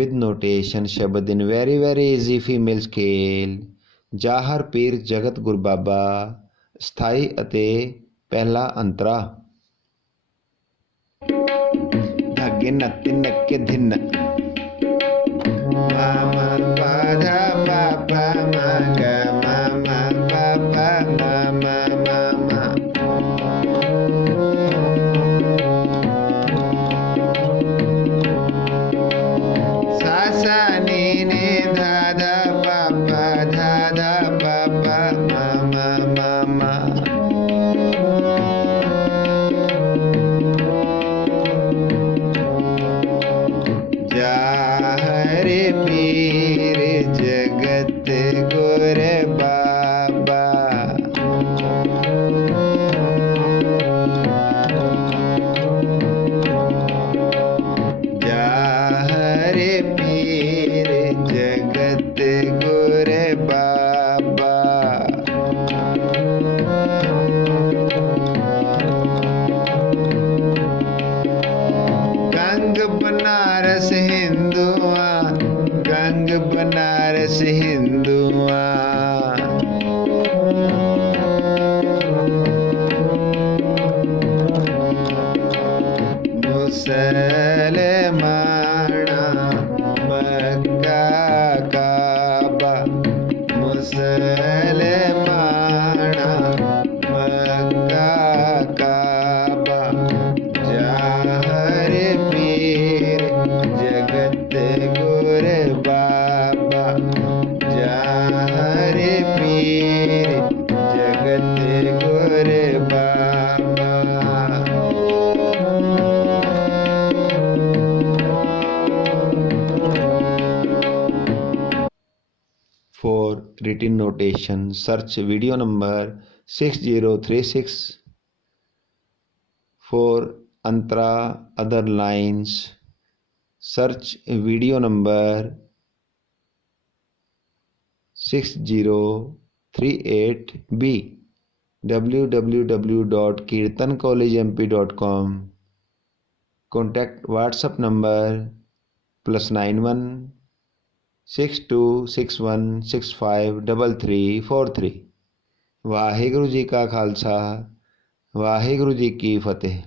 with notation शब्द in very very easy female scale जाहर पीर जगत गुर बाबा स्थाई अते पहला अंतरा धागे नत्ते नक्के धिन मामा पाधा पापा मागा मामा पापा मामा मामा सासा नीने धाधा पापा धाधा पापा मामा मामा जाहर पीर जगत गुर बाबा जाहर पीर जगत गुर बाबा गंग बनारस हिंदुआ गंग बनारस हिंदुआ मुसलमाना मक्का काबा मुसलमाना मक्का काबा जाहर पीर जगत गुर बाबा जाहर पीर जगत गुर बाबा For written notation, search video number 6036 for Antra other lines. Search video number 6038B www.kirtancollegemp.com. Contact WhatsApp number +91 6261653343। Waheguru ji का खालसा वाहिगुरु जी की फतेह।